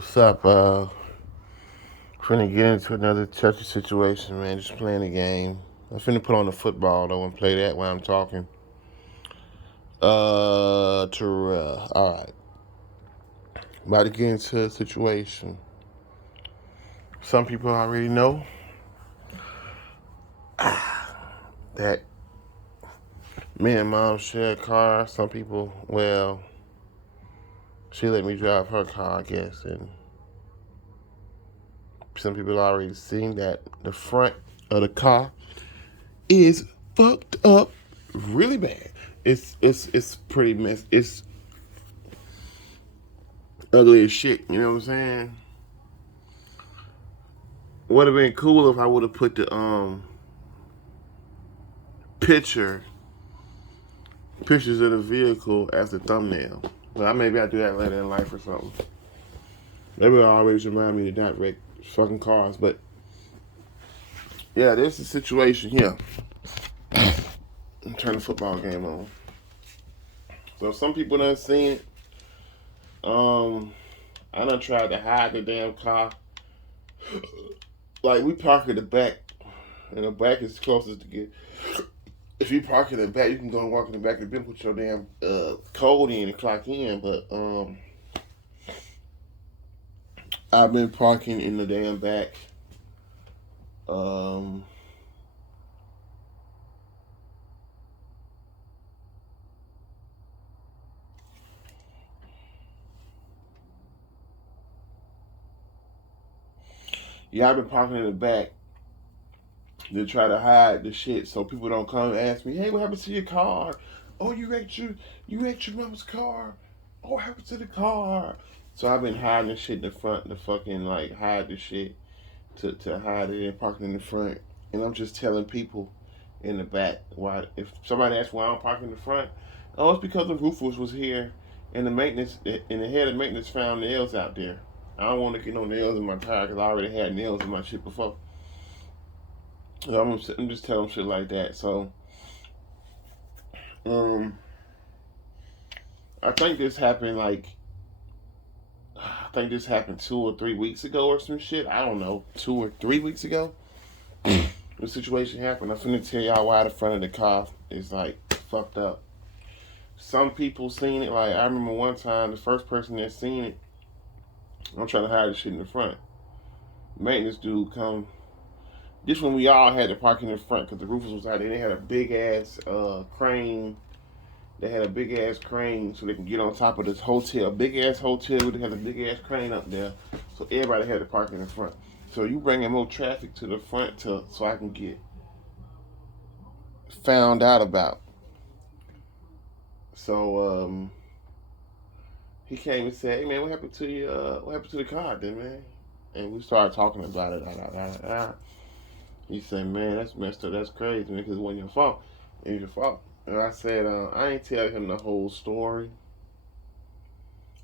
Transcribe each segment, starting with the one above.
What's up? Finna get into another touchy situation, man. Just playing a game. I'm finna put on the football though and play that while I'm talking. Terrell. All right. About to get into a situation. Some people already know that me and mom share a car. Some people, well, she let me drive her car, I guess, and some people already seen that the front of the car is fucked up really bad. It's pretty mess. It's ugly as shit. You know what I'm saying? Would have been cool if I would have put the picture pictures of the vehicle as the thumbnail. But maybe I do that later in life or something. Maybe it'll always remind me to not wreck fucking cars. But yeah, there's a situation here. Turn the football game on. So some people done seen it. I done tried to hide the damn car. Like we park at the back, and the back is closest to get. If you park in the back, you can go and walk in the back of the building, put your damn code in and clock in. But I've been parking in the damn back. Yeah, I've been parking in the back to try to hide the shit so people don't come and ask me, hey, what happened to your car? Oh, you wrecked your mama's car. Oh, what happened to the car? So I've been hiding the shit in the front to fucking like hide the shit to hide it and parking in the front. And I'm just telling people in the back why if somebody asks why I'm parking in the front, oh, it's because the roofers was here and the maintenance and the head of maintenance found nails out there. I don't want to get no nails in my tire because I already had nails in my shit before. So I'm just telling shit like that. So, um, I think this happened like, I think this happened 2 or 3 weeks ago or some shit. I don't know, 2 or 3 weeks ago. The situation happened. I'm finna tell y'all why the front of the car is like fucked up. Some people seen it. Like I remember one time, the first person that seen it, I'm trying to hide the shit in the front. Maintenance dude come. This one we all had to park in the front because the roofers was out there. They had a big ass crane. They had a big ass crane so they can get on top of this hotel. Big ass hotel. They had a big ass crane up there, so everybody had to park in the front. So you bringing more traffic to the front so I can get found out about. So he came and said, "Hey man, what happened to you? What happened to the car, then, man?" And we started talking about it. He said, "Man, that's messed up. That's crazy, man, because it wasn't your fault. It was your fault." And I said, "I ain't tell him the whole story.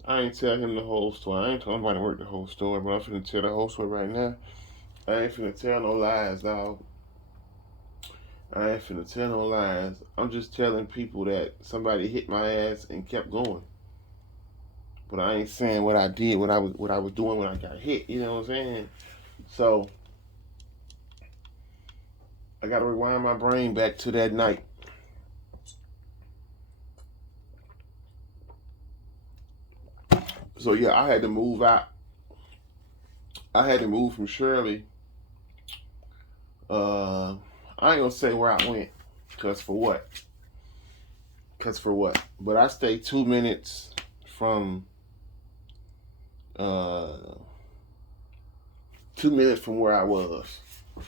I ain't tell him the whole story. I ain't telling nobody to work the whole story, but I'm finna tell the whole story right now. I ain't finna tell no lies, dog. I ain't finna tell no lies. I'm just telling people that somebody hit my ass and kept going. But I ain't saying what I did, what I was doing when I got hit. You know what I'm saying? So I gotta rewind my brain back to that night. So yeah, I had to move out. I had to move from Shirley. I ain't gonna say where I went, cause for what? Cause for what? But I stayed 2 minutes from uh 2 minutes from where I was.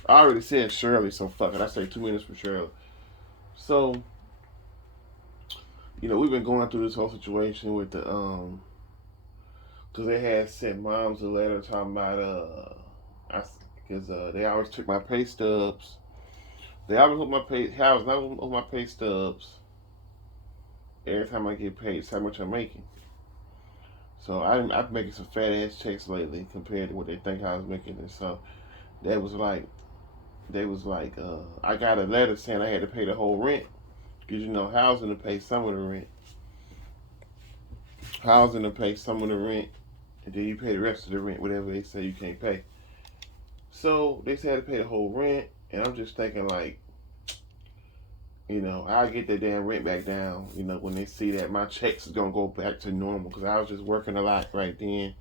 I already said Shirley, so fuck it. I stayed 2 minutes from Shirley. So we've been going through this whole situation with the because they had sent moms a letter talking about because they always took my pay stubs. They always hold my pay. House not hold my pay stubs. Every time I get paid, it's how much I'm making. So I've been making some fat ass checks lately compared to what they think I was making, and so that was like I got a letter saying I had to pay the whole rent because housing to pay some of the rent, housing to pay some of the rent, and then you pay the rest of the rent, whatever they say you can't pay. So they said I had to pay the whole rent, and I'm just thinking like, I'll get that damn rent back down, when they see that my checks is gonna go back to normal, because I was just working a lot right then.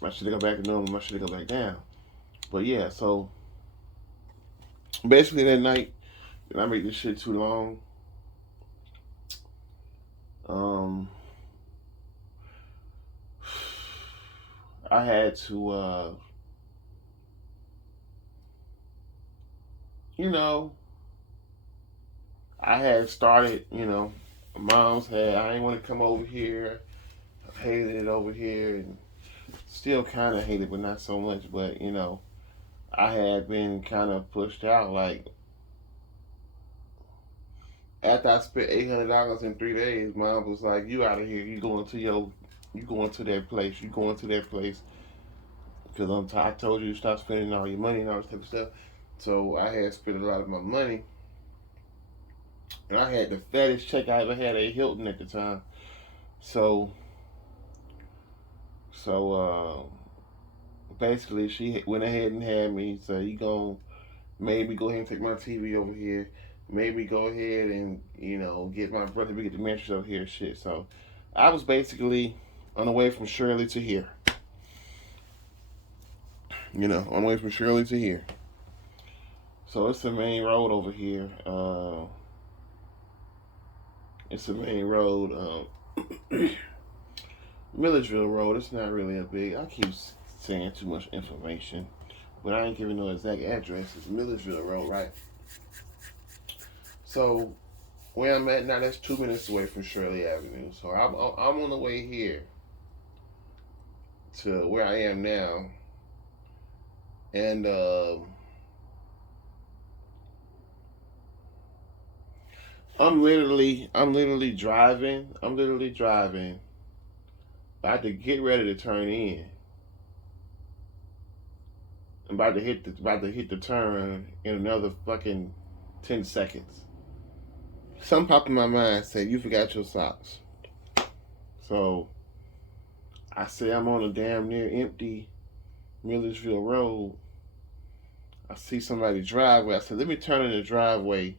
My shit go back to normal, my shit go back down. But yeah, so basically that night, and I made this shit too long. I had to, I had started, mom's had, I didn't want to come over here. I hated it over here, and still kind of hate it, but not so much. But, I had been kind of pushed out. Like, after I spent $800 in 3 days, mom was like, "You out of here. You going to that place. You going to that place." Because I told you to stop spending all your money and all this type of stuff. So I had spent a lot of my money. And I had the fattest check I ever had at Hilton at the time. So basically, she went ahead and had me. So you gonna maybe go ahead and take my TV over here. Maybe go ahead and get my brother to get the mattress over here. Shit. So I was basically on the way from Shirley to here. On the way from Shirley to here. So it's the main road over here. It's the main road. Milledgeville Road. It's not really a big. I keep saying too much information, but I ain't giving no exact address. It's Milledgeville Road, right? So where I'm at now, that's 2 minutes away from Shirley Avenue. So I'm on the way here to where I am now, and I'm literally driving. About to get ready to turn in. I'm about to hit the turn in another fucking 10 seconds. Something popped in my mind, said, "You forgot your socks." So I say I'm on a damn near empty Milledgeville Road. I see somebody driveway. I said, "Let me turn in the driveway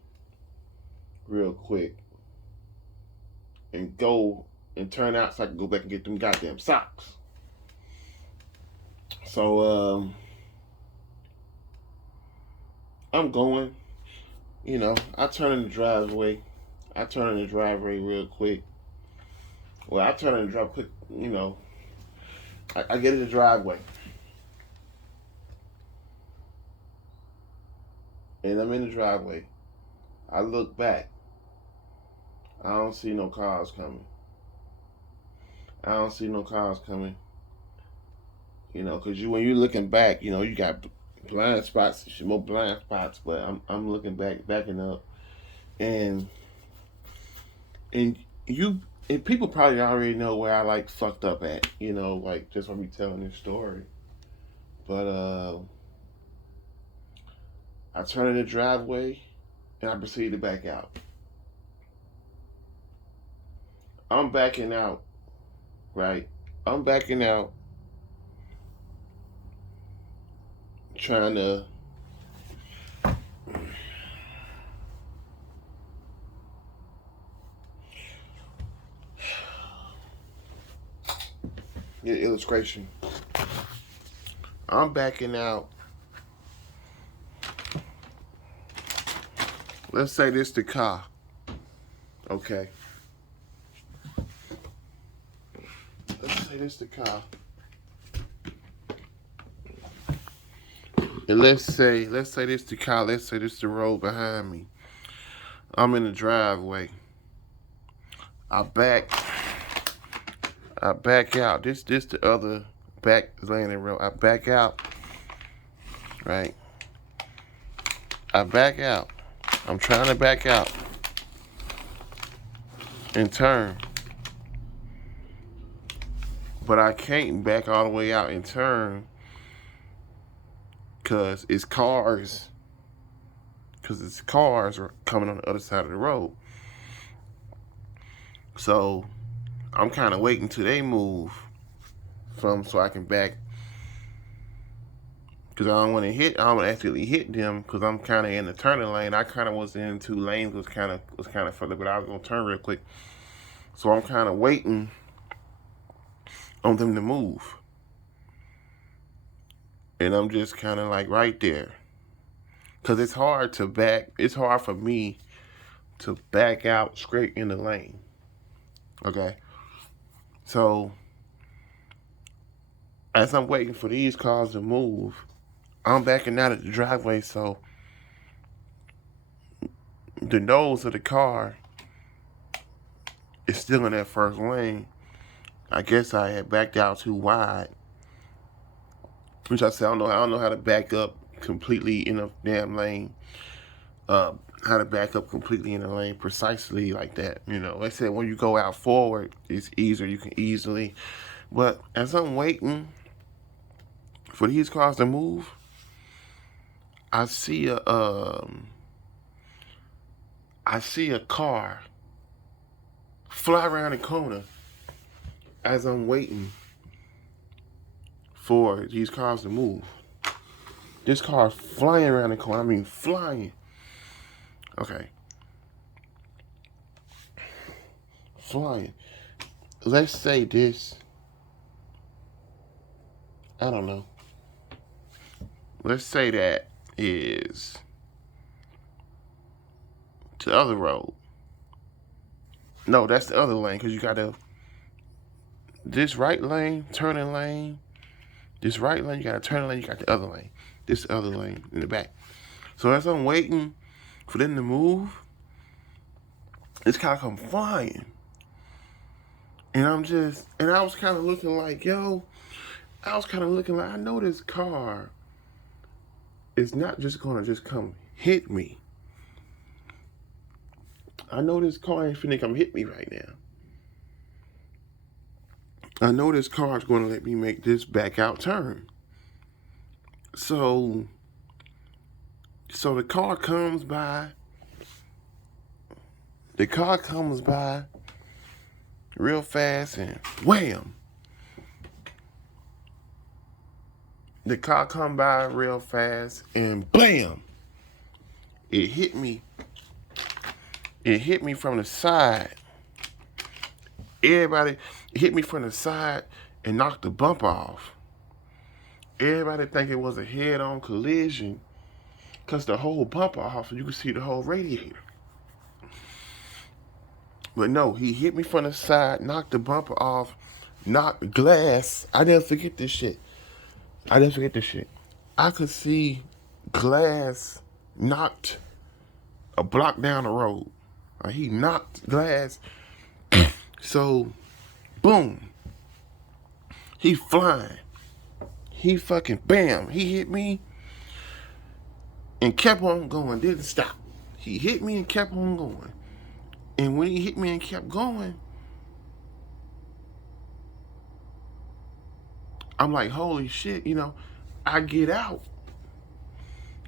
real quick and go and turn out so I can go back and get them goddamn socks." So I'm going. I turn in the driveway. Real quick. Well, I turn in the driveway quick. I get in the driveway, and I'm in the driveway. I look back. I don't see no cars coming. Because when you're looking back, you got blind spots, more blind spots. But I'm looking backing up, and you and people probably already know where I like fucked up at. Like just from me telling this story. But I turn in the driveway, and I proceed to back out. I'm backing out, right? I'm backing out, trying to get an illustration. I'm backing out. Let's say this the car. Okay. Let's say this the car. And let's say this the car. Let's say this the road behind me. I'm in the driveway. I back out. This the other back lane road. I back out. Right. I back out. I'm trying to back out and turn. But I can't back all the way out and turn because it's cars are coming on the other side of the road. So I'm kind of waiting till they move from so I can back. Because I don't want to accidentally hit them because I'm kind of in the turning lane. I kind of was in two lanes, was kind of further, but I was going to turn real quick. So I'm kind of waiting on them to move. And I'm just kind of like right there. Because it's hard for me to back out straight in the lane. Okay? So, as I'm waiting for these cars to move, I'm backing out of the driveway, so the nose of the car is still in that first lane. I guess I had backed out too wide. Which I said, I don't know how to back up completely in a damn lane. How to back up completely in a lane precisely like that. You know, like I said, when you go out forward, it's easier. You can easily. But as I'm waiting for these cars to move, I see a car fly around the corner as I'm waiting for these cars to move. This car flying around the corner. I mean, flying. Okay. Flying. Let's say this. I don't know. Let's say that is the other road. No, that's the other lane because you got this right lane, turning lane. This right lane, you got a turning lane, you got the other lane. This other lane in the back. So as I'm waiting for them to move, this car come flying. And I was kind of looking like, I know this car is not just going to just come hit me. I know this car ain't finna come hit me right now. I know this car is going to let me make this back out turn. So the car comes by. The car comes by real fast and wham. The car come by real fast and bam. It hit me. It hit me from the side. It hit me from the side and knocked the bumper off. Everybody think it was a head-on collision because the whole bumper off so you could see the whole radiator. But no, he hit me from the side, knocked the bumper off, knocked glass. I never forget this shit. I could see glass knocked a block down the road. He knocked glass. So, boom. He flying. He fucking bam. He hit me and kept on going. Didn't stop. He hit me and kept on going. And when he hit me and kept going, I'm like, holy shit, I get out.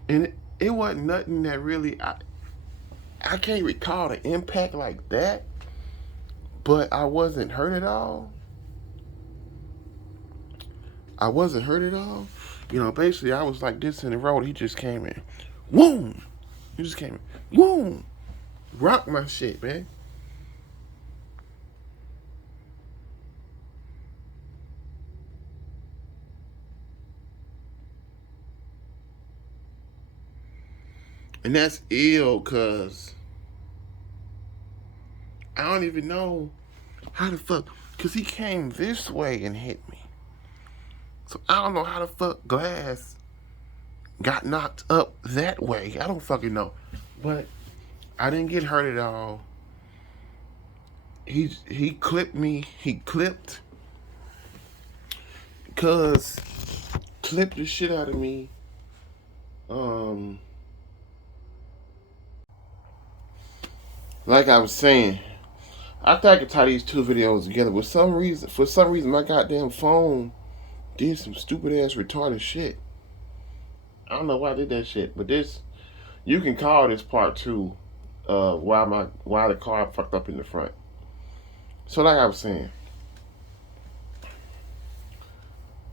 And it wasn't nothing that really, I can't recall the impact like that, but I wasn't hurt at all. Basically I was like this in the road. He just came in. Boom. Boom. Rock my shit, man. And that's ill because I don't even know how the fuck, because he came this way and hit me. So I don't know how the fuck glass got knocked up that way. I don't fucking know. But I didn't get hurt at all. He clipped me. He clipped the shit out of me. Like I was saying, I thought I could tie these two videos together. For some reason, my goddamn phone did some stupid ass retarded shit. I don't know why I did that shit, but you can call this part two. Why the car fucked up in the front. So like I was saying,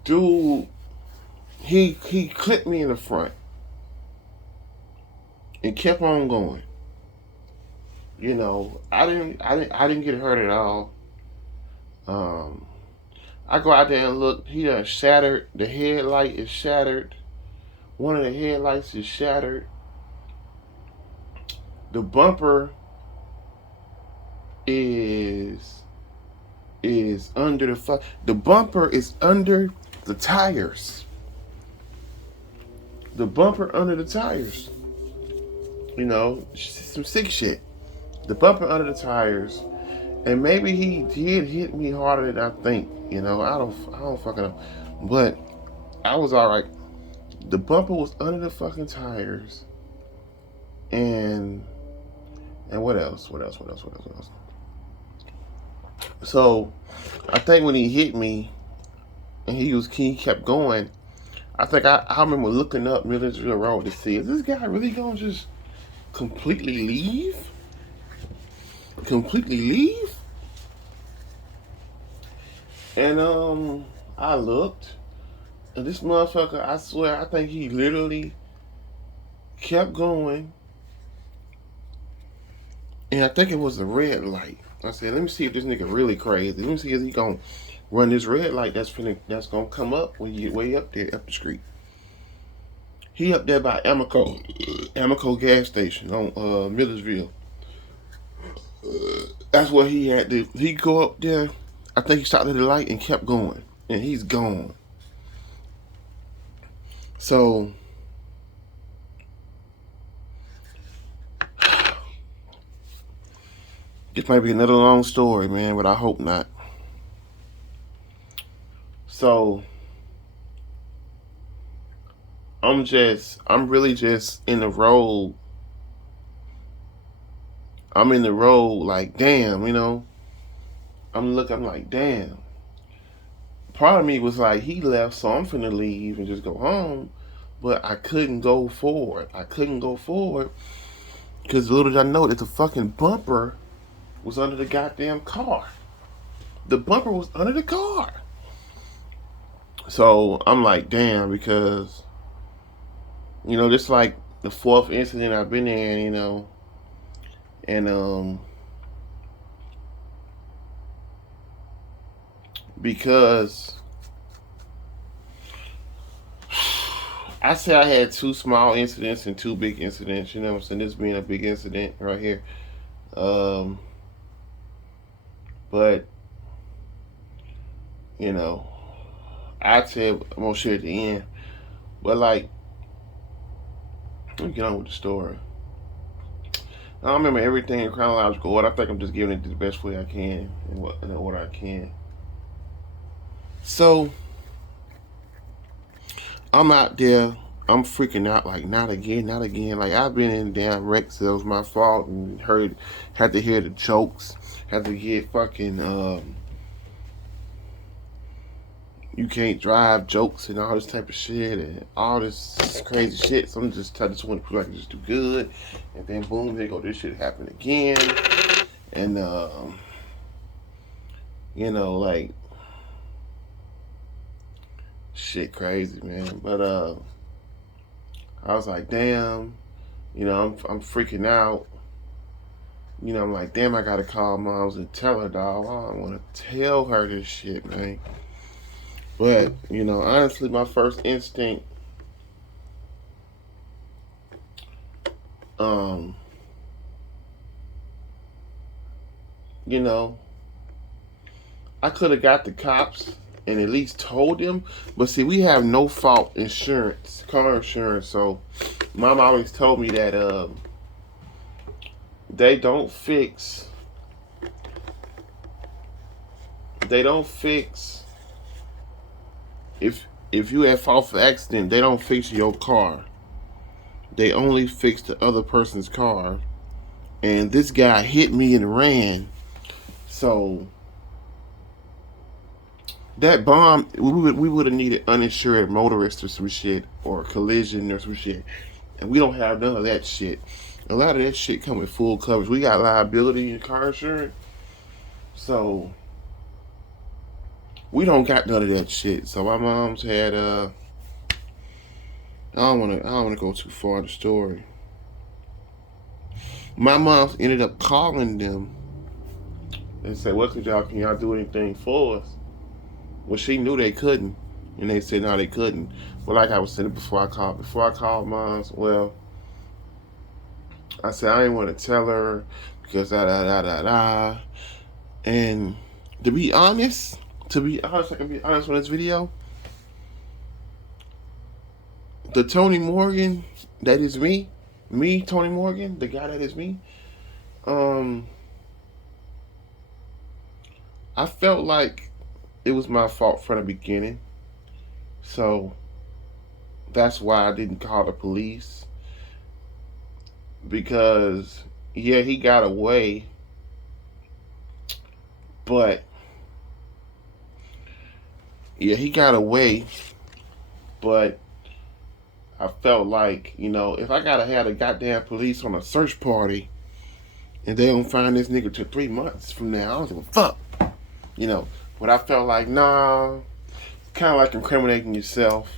Dude, he clipped me in the front and kept on going. You know, I didn't get hurt at all. Um, I go out there and look. He done shattered. The headlight is shattered. One of the headlights is shattered. The bumper is under the fuck. The bumper is under the tires. The bumper under the tires. You know, some sick shit. The bumper under the tires, and maybe he did hit me harder than I think. You know, I don't fucking know, but I was all right. The bumper was under the fucking tires, and what else? What else? What else? What else? What else? So, I think when he hit me, and he kept going. I think I remember looking up Millersville Road to see, is this guy really gonna just completely leave? Completely leave? And I looked, and this motherfucker, I swear, I think he literally kept going, and I think it was a red light. I said, let me see if this nigga really crazy. Let me see if he gonna run this red light that's gonna come up when you get way up there up the street. He up there by Amoco gas station on Millersville. That's where he had to. He go up there. I think he stopped at the light and kept going, and he's gone. So this might be another long story, man, but I hope not. So I'm really just in the road. I'm in the road like, damn, you know. I'm like, damn. Part of me was like, he left, so I'm finna leave and just go home. But I couldn't go forward. Because little did I know that the fucking bumper was under the goddamn car. The bumper was under the car. So I'm like, damn, because, you know, this like the fourth incident I've been in, you know. And because I say I had 2 small incidents and 2 big incidents, you know what I'm saying? This being a big incident right here. But, you know, I'd say I'm gonna share at the end. But like, let me get on with the story. I don't remember everything in chronological order. I think I'm just giving it the best way I can in the order I can. So I'm out there. I'm freaking out like, not again. Like, I've been in damn wrecks. That was my fault, and had to hear the jokes, had to get fucking you can't drive jokes and all this type of shit and all this crazy shit. So I just want to prove I can just do good, and then boom, here go, this shit happen again, and you know, like, shit crazy, man. But I was like, damn, you know, I'm freaking out. You know, I'm like, damn, I gotta call moms and tell her, dog. I don't want to tell her this shit, man. But, you know, honestly, my first instinct, you know, I could have got the cops and at least told them. But see, we have no fault insurance, car insurance. So, Mom always told me that they don't fix. If you have fault for accident, they don't fix your car. They only fix the other person's car. And this guy hit me and ran. So that bomb, we would have needed uninsured motorists or some shit, or collision or some shit. And we don't have none of that shit. A lot of that shit come with full coverage. We got liability and car insurance. So We don't got none of that shit. So my mom's had I don't wanna go too far in the story. My mom ended up calling them and said, "What could y'all? Can y'all do anything for us?" Well, she knew they couldn't, and they said no, they couldn't. But like I was saying before I called moms, well, I said I didn't want to tell her because da da da da da. And I can be honest with this video. The Tony Morgan that is me Tony Morgan, the guy that is me. Um, I felt like it was my fault from the beginning, so that's why I didn't call the police because yeah, he got away, but yeah, he got away, but I felt like, if I gotta have the goddamn police on a search party and they don't find this nigga till 3 months from now, I don't give a fuck. But I felt like, nah, kind of like incriminating yourself.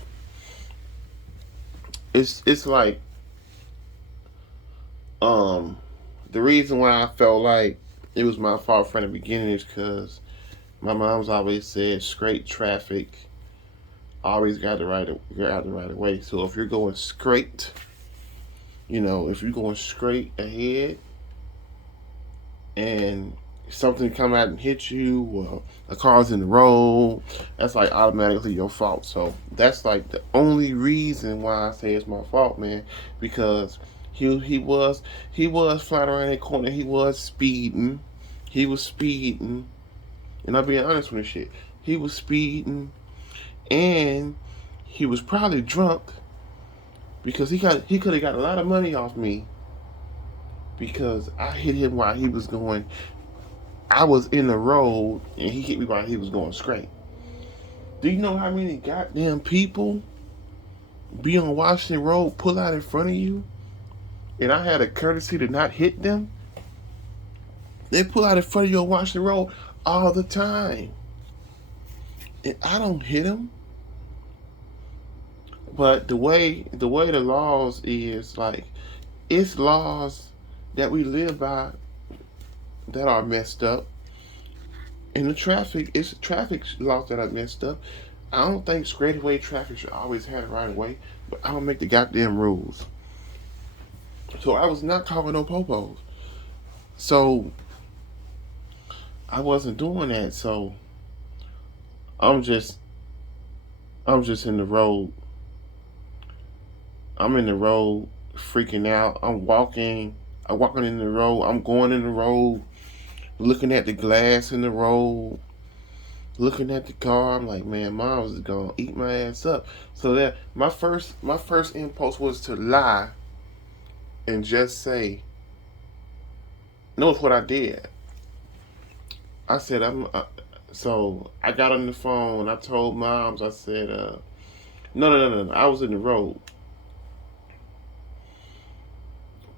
It's like, the reason why I felt like it was my fault from the beginning is because my mom's always said straight traffic always got the right of way. So if you're going straight, if you're going straight ahead and something come out and hit you, or a car's in the road, that's like automatically your fault. So that's like the only reason why I say it's my fault, man, because he was flying around that corner. He was speeding, and I'm being honest with this shit. He was speeding, and he was probably drunk because he could have got a lot of money off me because I hit him while he was going. I was in the road and he hit me while he was going straight. Do you know how many goddamn people be on Washington Road, pull out in front of you, and I had a courtesy to not hit them? They pull out in front of you on Washington Road all the time, and I don't hit them. But the way the laws is, like, it's laws that we live by that are messed up. And it's traffic laws that are messed up. I don't think straightaway traffic should always have it right away, but I don't make the goddamn rules. So I was not calling no popos. So I wasn't doing that. So I'm just in the road. I'm in the road freaking out. I'm walking in the road. I'm going in the road, looking at the glass in the road, looking at the car. I'm like, man, mom's gonna eat my ass up. So that my first impulse was to lie and just say, notice what I did. I said, so I got on the phone. I told moms, I said, no. I was in the road.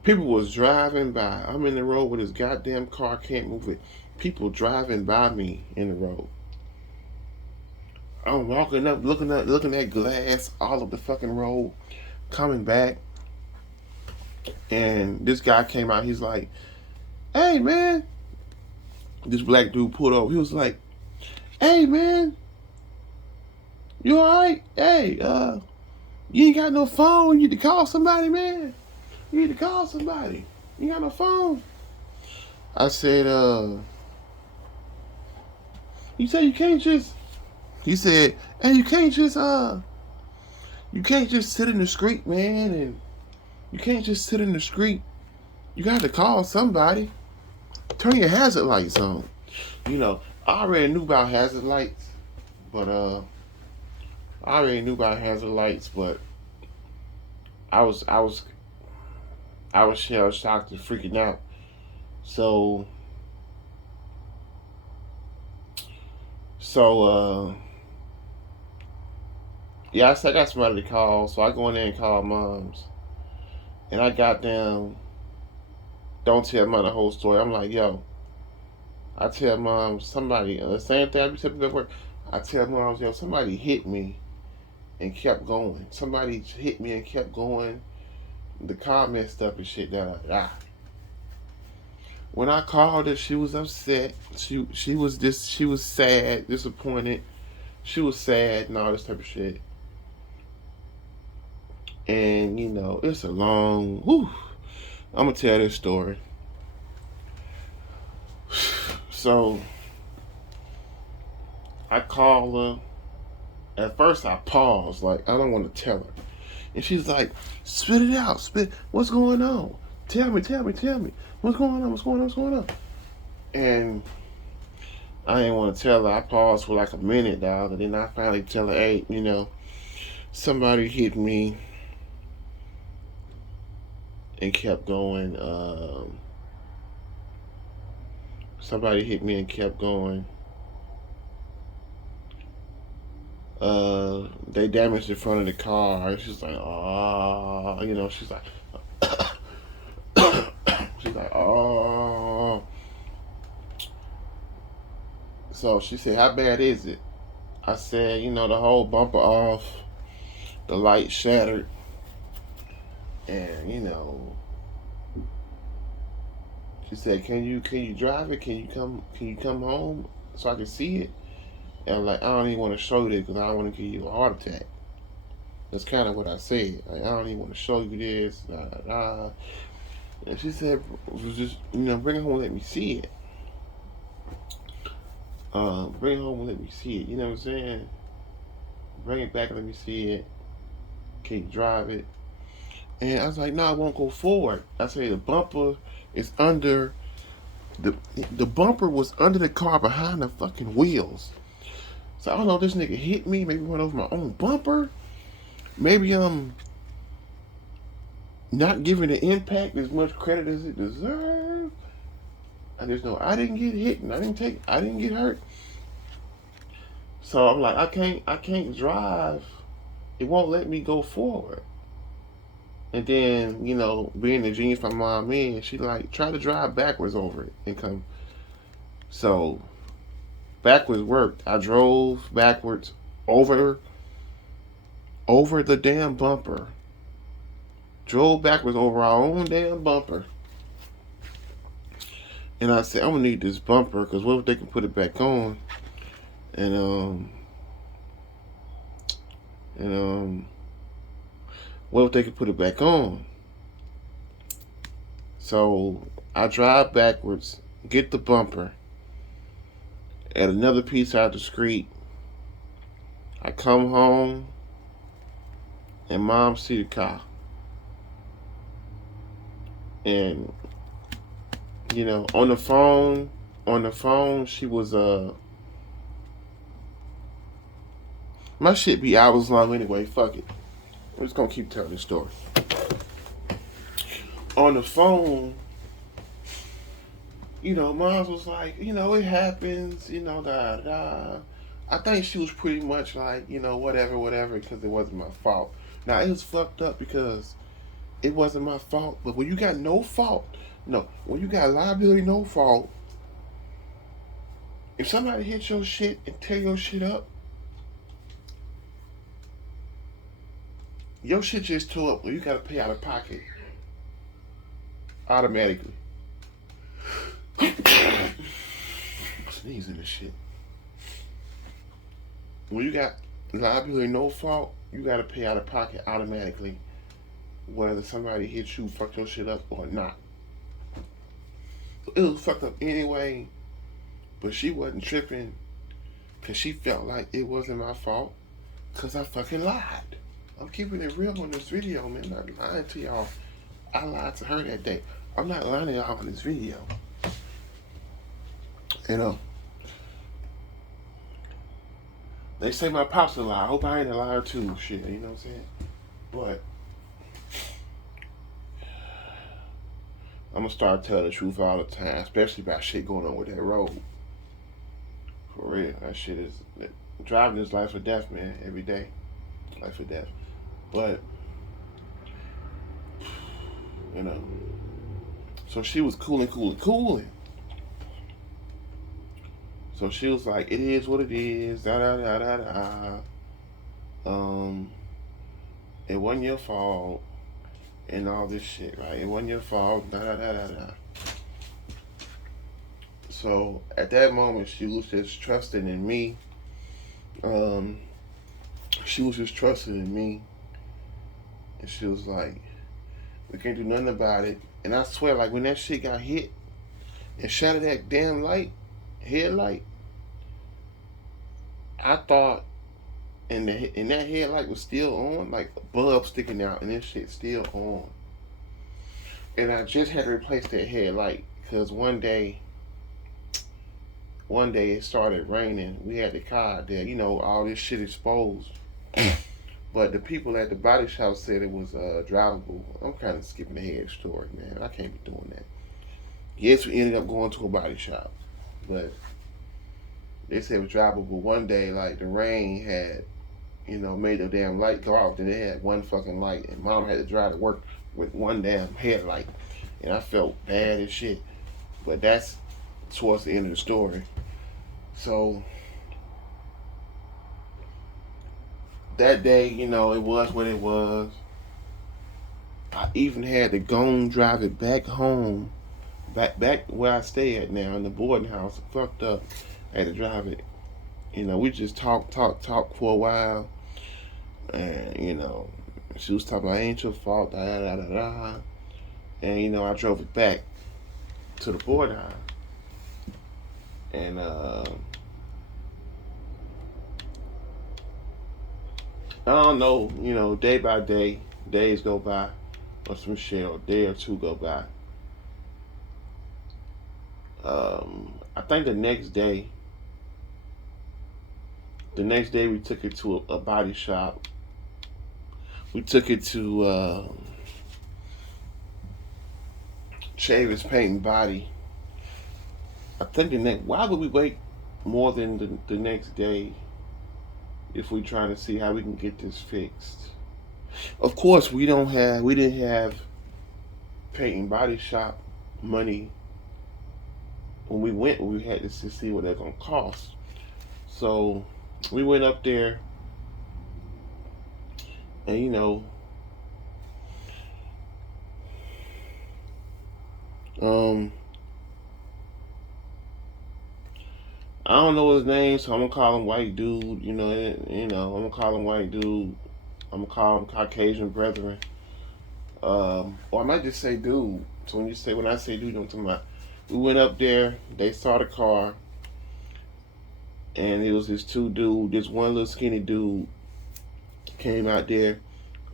People was driving by. I'm in the road with this goddamn car, can't move it. People driving by me in the road. I'm walking up, looking at glass all of the fucking road, coming back. And this guy came out, he's like, hey man. This black dude pulled over. He was like, hey man, you alright? Hey, you ain't got no phone, you need to call somebody, man. You need to call somebody. You got no phone. I said, he said, he said, hey, you can't just sit in the street, man, and you can't just sit in the street. You got to call somebody. Turn your hazard lights on. I already knew about hazard lights, but I was shell shocked and freaking out. So yeah, I got somebody to call. So I go in there and call moms, and I got them. Don't tell mom the whole story. I'm like, yo, I tell mom somebody the same thing I be telling people at work. I tell moms, yo, somebody hit me and kept going. Somebody hit me and kept going. The car messed up and shit. When I called her, she was upset. She was sad, disappointed. She was sad and all this type of shit. And you know, it's a long. Whew, I'm gonna tell this story. So I call her. At first, I paused, like I don't want to tell her. And she's like, "Spit it out, spit. What's going on? Tell me. What's going on? What's going on?" And I didn't want to tell her. I paused for like a minute, dog, and then I finally tell her, "Hey, you know, somebody hit me and kept going. Somebody hit me and kept going. They damaged the front of the car." And she's like, "Oh," you know, she's like, she's like, "Oh." So she said, "How bad is it?" I said, "You know, the whole bumper off, the light shattered, and you know." She said, "Can you drive it? Can you come home so I can see it?" And I'm like, "I don't even want to show you this because I don't want to give you a heart attack." That's kind of what I said. Like, I don't even want to show you this. Nah, nah. And she said, "Just bring it home and let me see it. Bring it home and let me see it. You know what I'm saying? Bring it back and let me see it. Can you drive it?" And I was like, "No, I won't go forward." I said, "The bumper is under the the bumper was under the car behind the fucking wheels. So I don't know if this nigga hit me, maybe run over my own bumper. Maybe I'm not giving the impact as much credit as it deserves. I just know I didn't get hit and I didn't get hurt." So I'm like, I can't drive. It won't let me go forward. And then, you know, being the genius my mom is, she like try to drive backwards over it and come. So backwards worked. I drove backwards over the damn bumper. Drove backwards over our own damn bumper. And I said, "I'm gonna need this bumper because what if they can put it back on?" And what if they could put it back on? So I drive backwards, get the bumper at another piece out the street. I come home and mom see the car. And you know, on the phone, she was my shit be hours long anyway, fuck it. I'm just gonna keep telling this story. On the phone, you know, mom was like, you know, it happens, you know, I think she was pretty much like, you know, whatever, because it wasn't my fault. Now, it was fucked up because it wasn't my fault, but when you got no fault, no, when you got liability, no fault, if somebody hits your shit and tear your shit up, your shit just tore up, well, you gotta pay out of pocket automatically. Sneezing and shit. When you got liability, no fault, you gotta pay out of pocket automatically, whether somebody hits you, fuck your shit up or not. It was fucked up anyway, but she wasn't tripping because she felt like it wasn't my fault because I fucking lied. I'm keeping it real on this video, man. I'm not lying to y'all. I lied to her that day. I'm not lying to y'all on this video. You know, they say my pops a lie. I hope I ain't a liar too. Shit, you know what I'm saying? But I'm gonna start telling the truth all the time, especially about shit going on with that road. For real, that shit is driving is life or death, man. Every day, life or death. But you know, so she was cooling. So she was like, "It is what it is." Da da da da da. Um, it wasn't your fault, and all this shit, right? It wasn't your fault. Da da da da da. So at that moment, she was just trusting in me. Um, she was just trusting in me, and she was like, "We can't do nothing about it." And I swear, like when that shit got hit and shattered that damn headlight, I thought, and that headlight was still on, like a bulb sticking out, and this shit still on. And I just had to replace that headlight because one day it started raining. We had the car out there, all this shit exposed. But the people at the body shop said it was drivable. I'm kind of skipping ahead story, man. I can't be doing that. Yes, we ended up going to a body shop, but they said it was drivable. One day, like the rain had, made the damn light go off. Then they had one fucking light, and mom had to drive to work with one damn headlight, and I felt bad as shit. But that's towards the end of the story. So that day, it was what it was. I even had to go and drive it back home, back where I stay at now in the boarding house. Fucked up. I had to drive it. We just talk for a while, and she was talking about ain't your fault, da da da da, and I drove it back to the boarding house, and I don't know, day by day, days go by, or some shit, or a day or two go by. I think the next day we took it to a body shop. We took it to Chavis Paint and Body. I think why would we wait more than the next day if we trying to see how we can get this fixed? Of course, we didn't have paint and body shop money when we went. We had to see what they're gonna cost. So we went up there, and um, I don't know his name, so I'm gonna call him White Dude. I'm gonna call him White Dude. I'm gonna call him Caucasian Brethren. Or I might just say dude. So when I say dude, I'm talking about. We went up there. They saw the car, and it was this two dude. This one little skinny dude came out there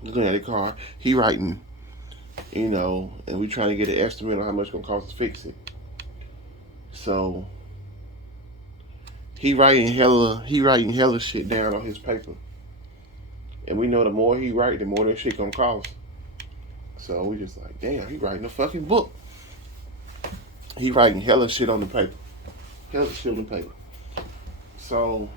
looking at the car. He writing, and we trying to get an estimate on how much it's gonna cost to fix it. So he writing hella shit down on his paper, and we know the more he write, the more that shit gonna cost. So we just like, damn, he writing a fucking book. He writing hella shit on the paper. Hella shit on the paper. So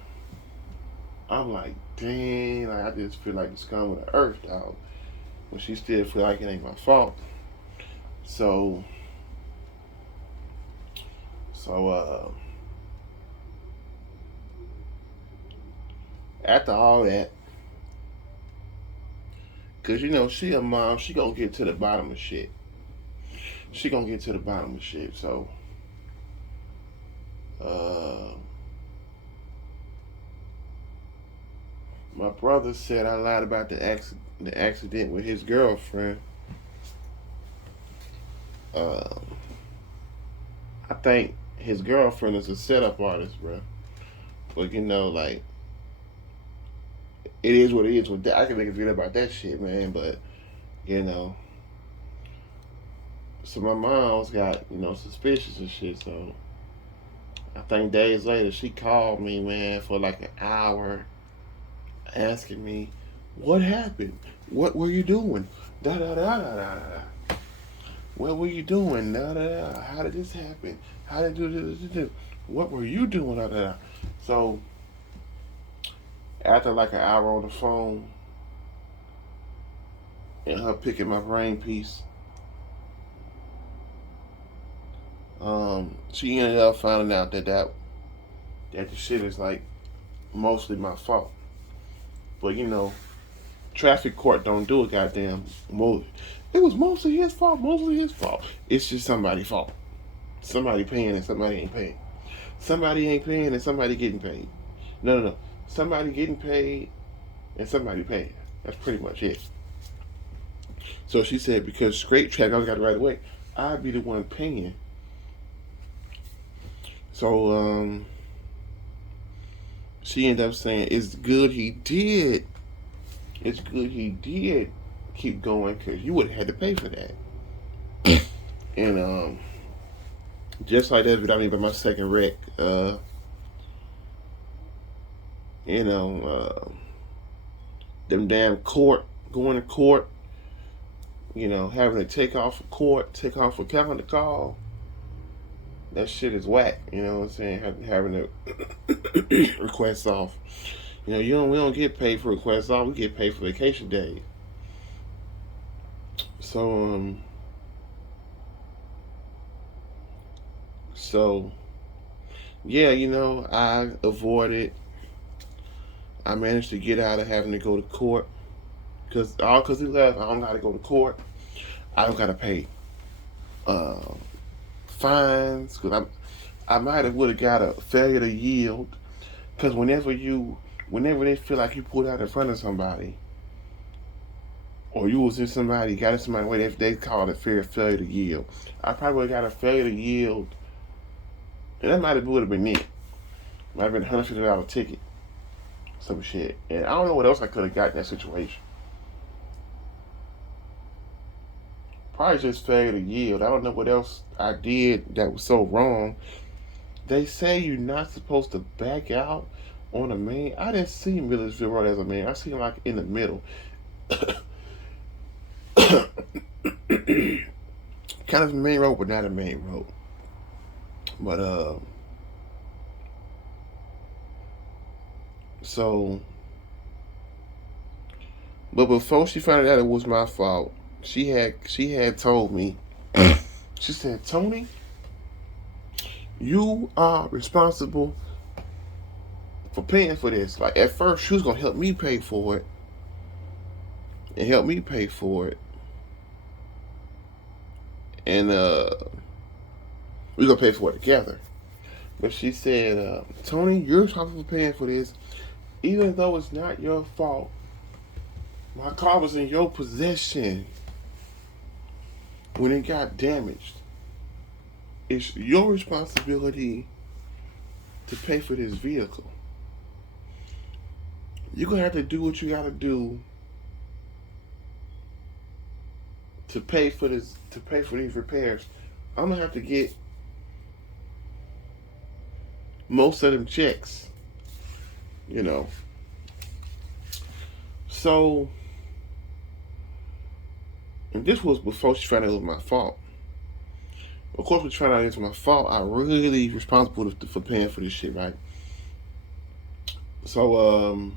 I'm like, dang, like I just feel like the scum of the earth, dog. But she still feel like it ain't my fault. So after all that, cause she a mom, she gonna get to the bottom of shit. She gonna get to the bottom of shit. So my brother said I lied about the accident with his girlfriend. I think his girlfriend is a setup artist, bro. But like it is what it is. With that, I can make a video about that shit, man. But so my mom's got suspicious and shit. So I think days later she called me, man, for like an hour, asking me what happened, what were you doing, da da da da da da. What were you doing? Da, da, da. How did this happen? How did do? What were you doing? Da, da, da. So after like an hour on the phone and her picking my brain piece, she ended up finding out that that the shit is like mostly my fault. But you know, traffic court don't do a goddamn. It was mostly his fault. Mostly his fault. It's just somebody's fault. Somebody paying and somebody ain't paying. Somebody ain't paying and somebody getting paid. No. Somebody getting paid and somebody paying. That's pretty much it. So she said because straight track, I got it right away. I'd be the one paying. So she ended up saying it's good he did. It's good he did keep going because you would have had to pay for that. And just like that, without even my second wreck, you know, them damn going to court, you know, having to take off of court, take off a calendar call. That shit is whack, you know what I'm saying? Having to request off. You know, we don't get paid for requests off, we get paid for vacation days. So yeah, you know, I avoided. I managed to get out of having to go to court because he left. I don't got to go to court. I don't got to pay fines because I might have would have got a failure to yield because whenever they feel like you pulled out in front of somebody or you was in somebody got in somebody's way, they call it failure to yield. I probably would have got a failure to yield, and that would have been it. Might have been $150 ticket, some shit, and I don't know what else I could have got in that situation. Probably just failure to yield. I don't know what else I did that was so wrong. They say you're not supposed to back out on a main. I didn't see Millersville Road as a main. I see him like in the middle. Kind of a main road, but not a main road. But but before she found out it was my fault, she had told me. She said, Tony, you are responsible for paying for this. Like at first, she was gonna help me pay for it, and we gonna pay for it together. But she said, Tony, you're responsible for paying for this, even though it's not your fault. My car was in your possession when it got damaged. It's your responsibility to pay for this vehicle. You're gonna have to do what you gotta do to pay for these repairs. I'm gonna have to get most of them checks, you know. So, and this was before she found out it was my fault. Of course, when she found out it was my fault, I really responsible for paying for this shit, right? So,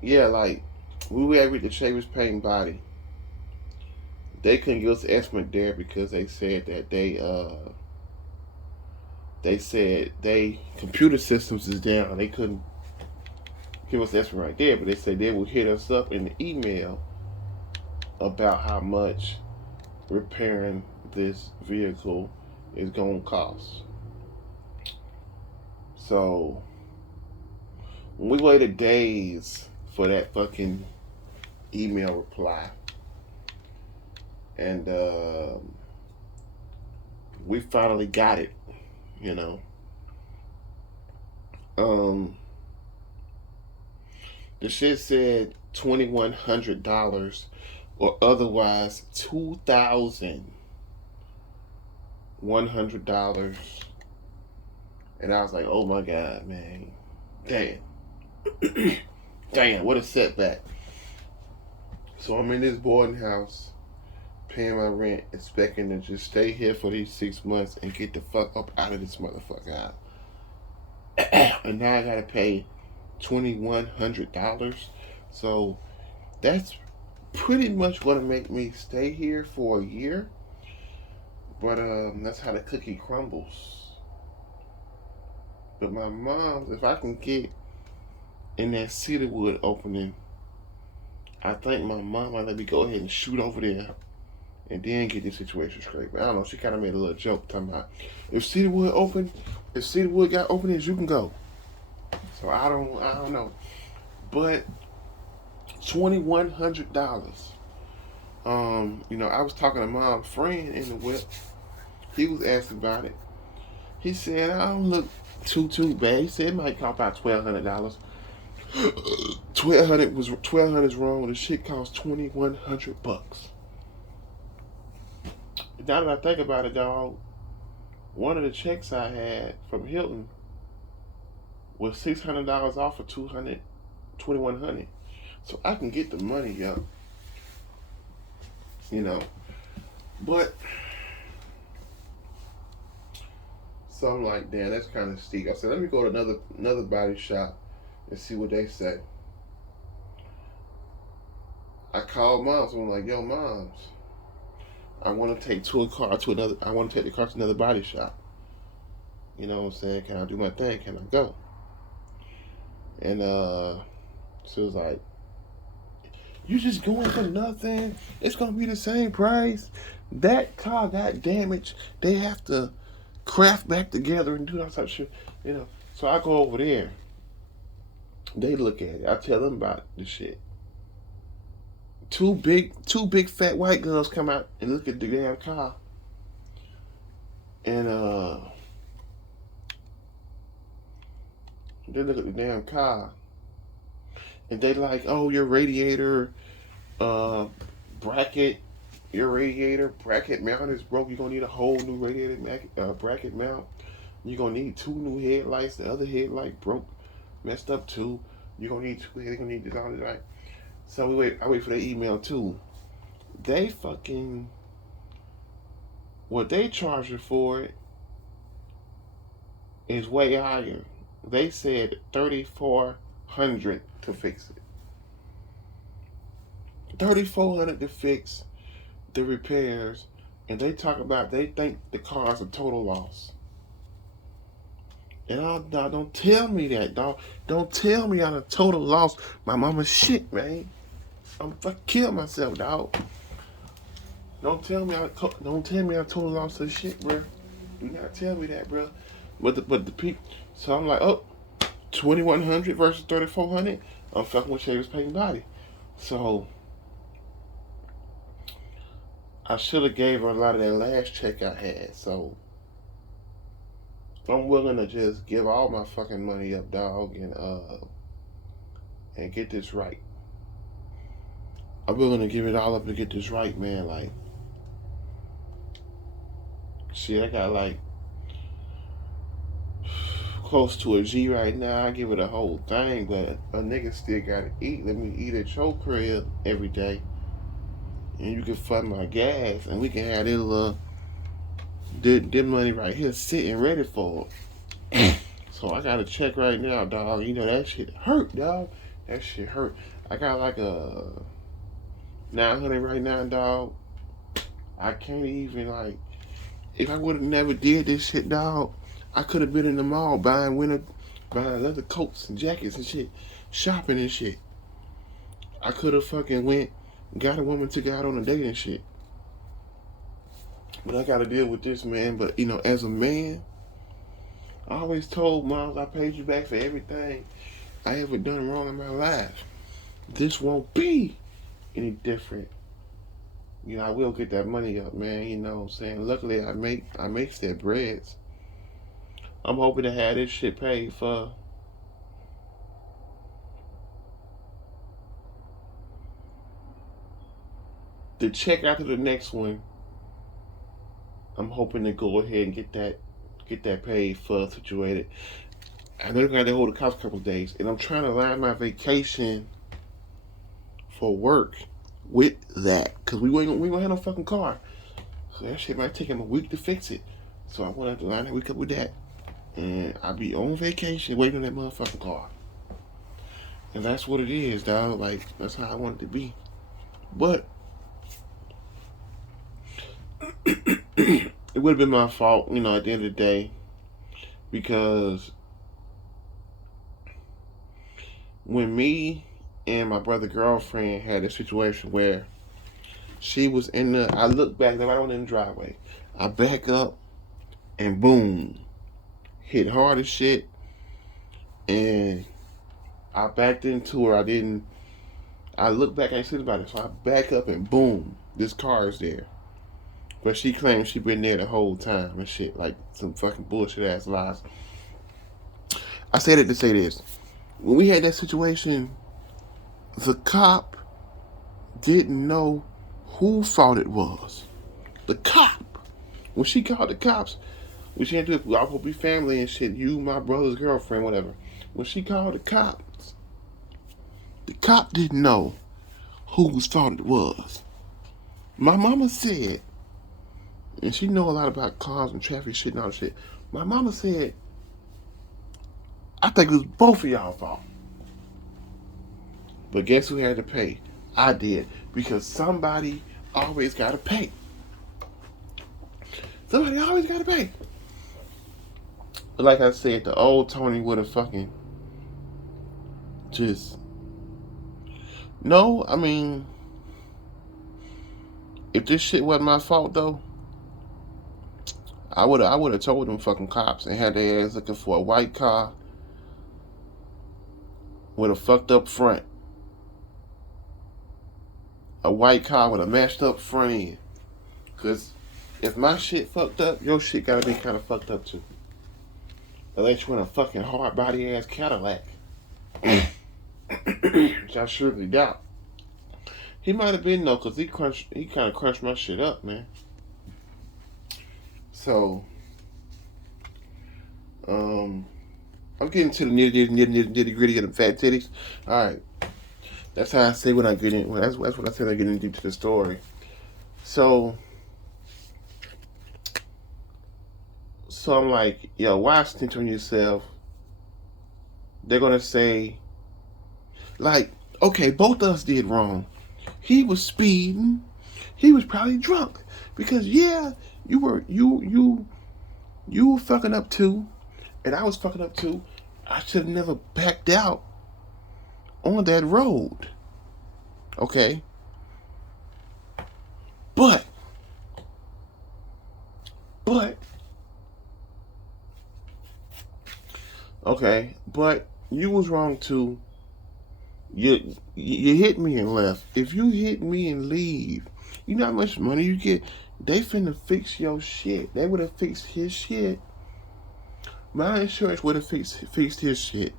yeah, like, we were at the Chambers Paint Body. They couldn't give us an estimate there because they said that they computer systems is down. They couldn't give us an estimate right there, but they said they would hit us up in the email about how much repairing this vehicle is going to cost. So we waited days for that fucking email reply, and we finally got it, you know. The shit said $2,100 or otherwise $2,100, and I was like, oh my god, man, damn, what a setback. So I'm in this boarding house, paying my rent, expecting to just stay here for these 6 months and get the fuck up out of this motherfucker out. And now I gotta pay $2,100. So that's pretty much gonna make me stay here for a year. But that's how the cookie crumbles. But my mom, if I can get in that Cedarwood opening, I think my mom might let me go ahead and shoot over there and then get this situation straight. But I don't know. She kind of made a little joke talking about if Cedarwood got openings, you can go. So I don't know. But $2,100. I was talking to mom's friend in the whip. He was asking about it. He said, I don't look too bad. He said it might cost about $1,200. $1,200 is wrong. The shit cost $2,100. Now that I think about it, dog, one of the checks I had from Hilton was $600 off of $2,100. So I can get the money up. But so I'm like, damn, that's kind of steep. I said, let me go to another body shop and see what they say. I called Moms. I'm like, yo, Moms, I want to take the car to another body shop. You know what I'm saying? Can I do my thing? Can I go? And she was like, you just going for nothing? It's gonna be the same price. That car got damaged. They have to craft back together and do that type of shit. So I go over there. They look at it. I tell them about the shit. Two big fat white girls come out and look at the damn car. And they look at the damn car. And they like, oh, your radiator bracket mount is broke. You're gonna need a whole new radiator bracket mount. You're gonna need 2 new headlights. The other headlight broke, messed up too. You're gonna need 2. You're gonna need this, all this, right? So I wait for their email too. They fucking, what they charging for it is way higher. They said $3,400 to fix it. $3,400 to fix the repairs, and they think the car's a total loss. And don't tell me that, dog. Don't tell me I'm a total loss. My mama's shit, man. I'm fucking kill myself, dog. Don't tell me I'm total loss of shit, bro. Do not tell me that, bro. But the people. So I'm like, oh, $2,100 versus $3,400. I'm fucking with Shaver's Paint Body. So I should have gave her a lot of that last check I had. So I'm willing to just give all my fucking money up, dog, and get this right. I'm willing to give it all up and get this right, man. Like, shit, I got like close to a G right now. I give it a whole thing, but a nigga still gotta eat. Let me eat at your crib every day, and you can fund my gas, and we can have this little this money right here sitting ready for it. So I got a check right now, dog. That shit hurt, dog. That shit hurt. I got like a 900 right now, dog. I can't even, like, if I would have never did this shit, dog, I could have been in the mall buying leather coats and jackets and shit, shopping and shit. I could have fucking got a woman, took her out on a date and shit. But I gotta deal with this, man. But as a man, I always told Moms I paid you back for everything I ever done wrong in my life. This won't be any different. I will get that money up, man. You know what I'm saying? Luckily, I make that breads. I'm hoping to have this shit paid for. The check after the next one, I'm hoping to go ahead and get that paid for, situated. I know they're gonna have to hold the cops a couple of days, and I'm trying to line my vacation for work with that, cause we won't have no fucking car, so that shit might take him a week to fix it. So I want to line that week up with that, and I'll be on vacation waiting on that motherfucking car. And that's what it is, dog. Like, that's how I want it to be. But it would have been my fault, at the end of the day, because when me and my brother girlfriend had a situation where she was I look back, right on in the driveway. I back up and boom, hit hard as shit, and I backed into her. I look back, I ain't seen about it, so I back up and boom, this car is there. But she claims she been there the whole time and shit, like some fucking bullshit ass lies. I said it to say this. When we had that situation, the cop didn't know whose fault it was. The cop. When she called the cops, when she had to do it, I will be family and shit, you, my brother's girlfriend, whatever. When she called the cop didn't know whose fault it was. My mama said, and she know a lot about cars and traffic shit and all that shit. My mama said, I think it was both of y'all fault. But guess who had to pay? I did. Because somebody always got to pay. Somebody always got to pay. But like I said, the old Tony would have fucking just... No, I mean... If this shit wasn't my fault, though, I would have told them fucking cops and had their ass looking for a white car with a fucked up front. A white car with a mashed up front end. Because if my shit fucked up, your shit gotta be kind of fucked up too. Unless you want a fucking hard body ass Cadillac. Which I surely doubt. He might have been though, because he kind of crunched my shit up, man. So, I'm getting to the nitty gritty of the fat titties. Alright. That's how I say when I get in. That's what I said I get into the story. So I'm like, yo, why snitch on yourself? They're gonna say, like, okay, both of us did wrong. He was speeding. He was probably drunk because you were fucking up too, and I was fucking up too. I should have never backed out on that road. Okay. But you was wrong too. You hit me and left. If you hit me and leave, you know how much money you get? They finna fix your shit. They would have fixed his shit. My insurance would have fixed his shit.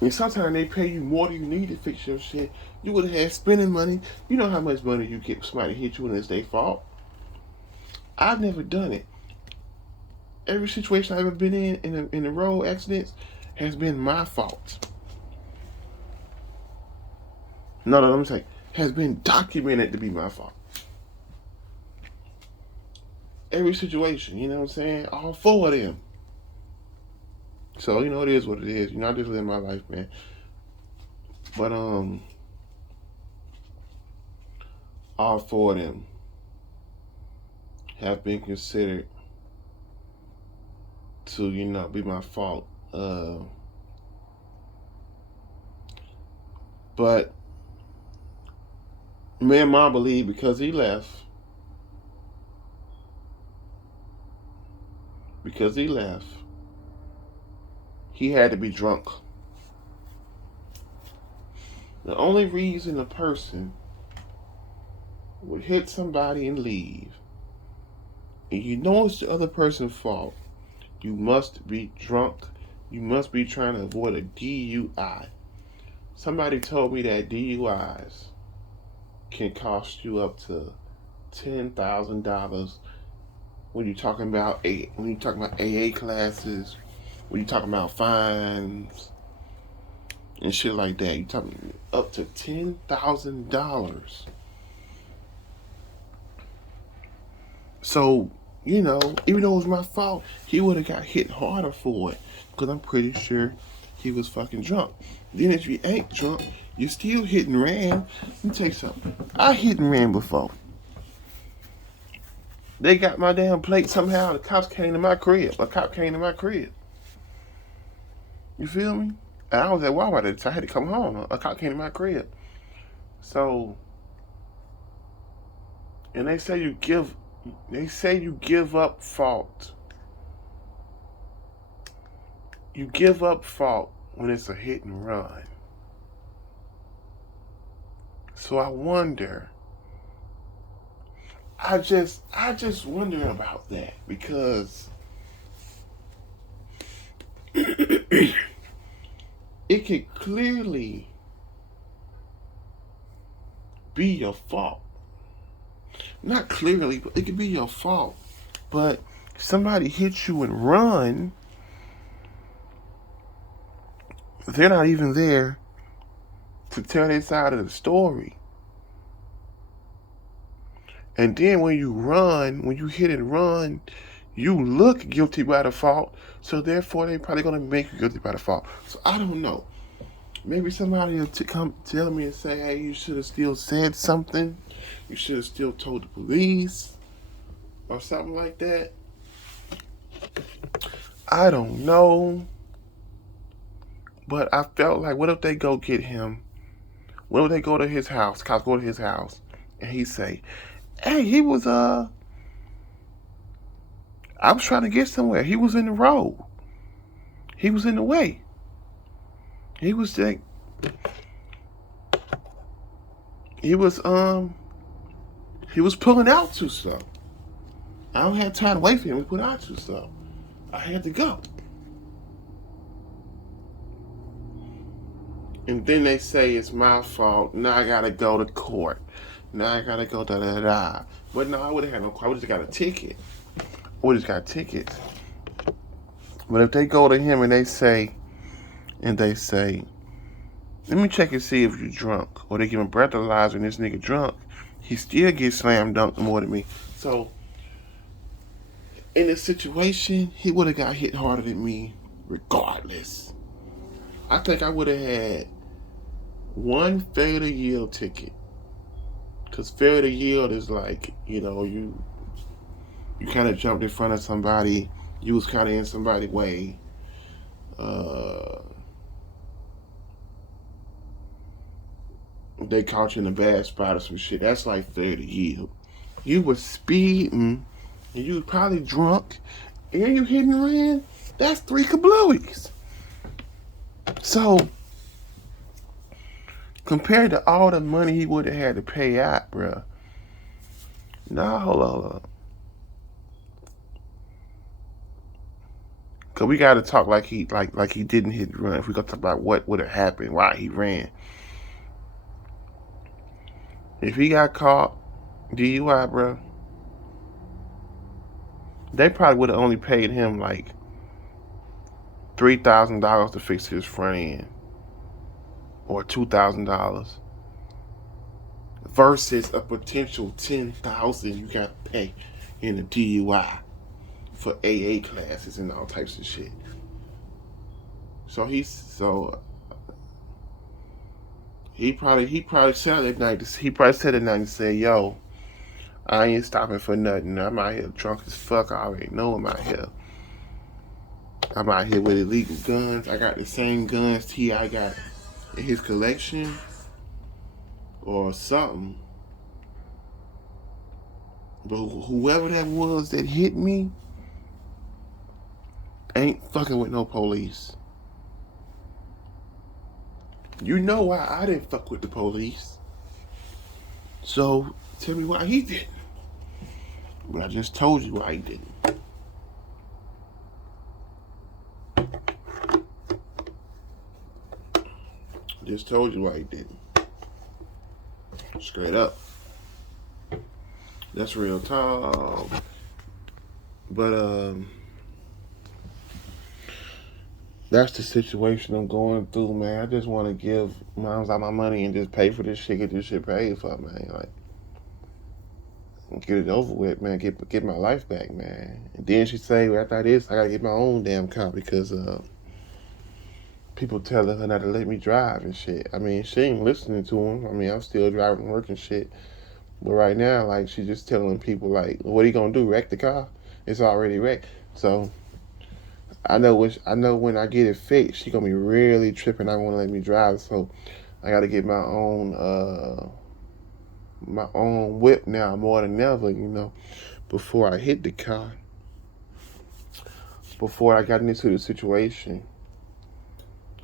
And sometimes they pay you more than you need to fix your shit. You would have had spending money. You know how much money you get for somebody hit you and it's their fault. I've never done it. Every situation I've ever been in the road accidents has been my fault. No, I'm saying has been documented to be my fault. Every situation, you know what I'm saying? All four of them. So, it is what it is. I just live my life, man. But, all four of them have been considered to, be my fault. But me and Mom believe because he left, he had to be drunk. The only reason a person would hit somebody and leave, and you know it's the other person's fault, you must be drunk. You must be trying to avoid a DUI. Somebody told me that DUIs can cost you up to $10,000 when you're talking about AA classes, when you're talking about fines and shit like that. You're talking up to $10,000. So, even though it was my fault, he would have got hit harder for it. Because I'm pretty sure he was fucking drunk. Then if you ain't drunk, you still hit and ran. Let me tell you something. I hit and ran before. They got my damn plate somehow. The cops came to my crib. A cop came to my crib. You feel me? And I was at Walmart at the time. I had to come home. A cop came to my crib. So, and they say you give up fault. You give up fault when it's a hit and run. So I wonder. I just wonder about that because it could clearly be your fault. Not clearly, but it could be your fault. But if somebody hits you and run, they're not even there to tell their side of the story. And then when you run, when you hit and run, you look guilty by default. So therefore, they're probably going to make you guilty by default. So I don't know. Maybe somebody will come tell me and say, hey, you should have still said something. You should have still told the police. Or something like that. I don't know. But I felt like, what if they go get him? What if they go to his house? Cops go to his house. And he say, hey, he was, I was trying to get somewhere. He was in the road. He was in the way. He was like, he was pulling out too slow. I don't have time to wait for him to put out too slow. I had to go. And then they say it's my fault. Now I gotta go to court. Now I gotta go da da da. But no, I would have had no car. I would have just got a ticket. I would have just got tickets. But if they go to him and they say, let me check and see if you're drunk. Or they give him breathalyzer and this nigga drunk, he still gets slam dunked more than me. So, in this situation, he would have got hit harder than me regardless. I think I would have had one failure to yield ticket. Because failure to yield is like, you kind of jumped in front of somebody. You was kind of in somebody's way. They caught you in a bad spot or some shit. That's like failure to yield. You was speeding, and you was probably drunk, and you hit and ran. That's 3 kablooies. So, compared to all the money he would have had to pay out, bruh. Nah, hold on. Cause we gotta talk like he didn't hit and run. If we gonna talk about what would have happened, why he ran. If he got caught, DUI, bruh, they probably would have only paid him like $3,000 to fix his front end. Or $2,000 versus a potential $10,000 you got to pay in a DUI for AA classes and all types of shit. So he probably said that night. He probably said that night and said, "Yo, I ain't stopping for nothing. I'm out here drunk as fuck. I already know I'm out here. I'm out here with illegal guns. I got the same guns T.I. got in his collection or something. But whoever that was that hit me ain't fucking with no police. You know why I didn't fuck with the police. So tell me why he didn't. But I just told you why he didn't. Just told you why he didn't. Straight up. That's real talk. But that's the situation I'm going through, man. I just want to give moms all my money and just pay for this shit, get this shit paid for, man. Like, get it over with, man. Get my life back, man. And then she say, well, after this, I gotta get my own damn car because people telling her not to let me drive and shit. I mean, she ain't listening to him. I mean, I'm still driving, working shit. But right now, like, she's just telling people, like, what are you gonna do? Wreck the car? It's already wrecked. So I know when I get it fixed, she gonna be really tripping. I won't let me drive. So I gotta get my own whip now more than ever. Before I hit the car, before I got into the situation,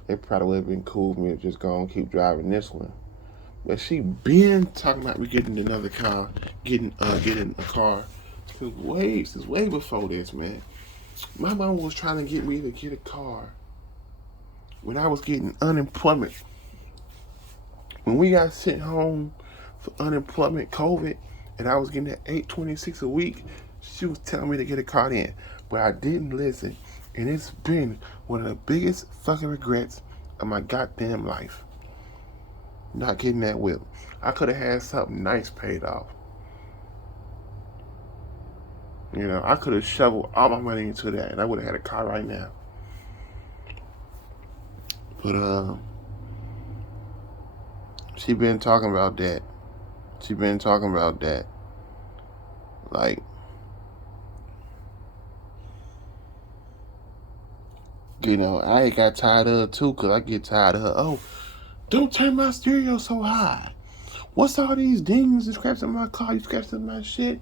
it probably would have been cool for me to just go and keep driving this one. But she been talking about me getting another car, getting a car. Since way before this, man. My mom was trying to get me to get a car when I was getting unemployment. When we got sent home for unemployment, COVID, and I was getting that $826 a week, she was telling me to get a car then. But I didn't listen. And it's been one of the biggest fucking regrets of my goddamn life. Not getting that whip. I could have had something nice paid off. I could have shoveled all my money into that and I would have had a car right now. But she been talking about that. Like, I got tired of her too, because I get tired of her. Oh, don't turn my stereo so high. What's all these dings and scraps in my car? You scratched in my shit.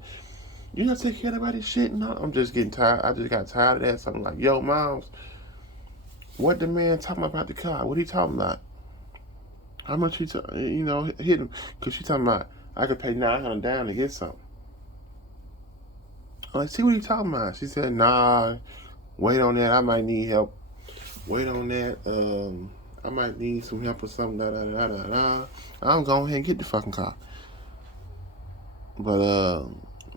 You not taking care of anybody's shit? No, I'm just getting tired. I just got tired of that. So I'm like, yo, moms, what the man talking about the car? What he talking about? How much hit him? Because she talking about, I could pay $900 down to get something. I'm like, see what he talking about? She said, nah, wait on that. I might need help. Wait on that. I might need some help or something. I'm going ahead and get the fucking car. But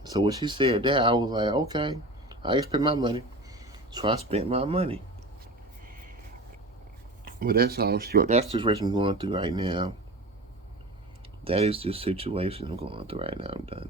so when she said that, I was like, okay, I can spend my money. So I spent my money. But that's the situation I'm going through right now. That is the situation I'm going through right now. I'm done.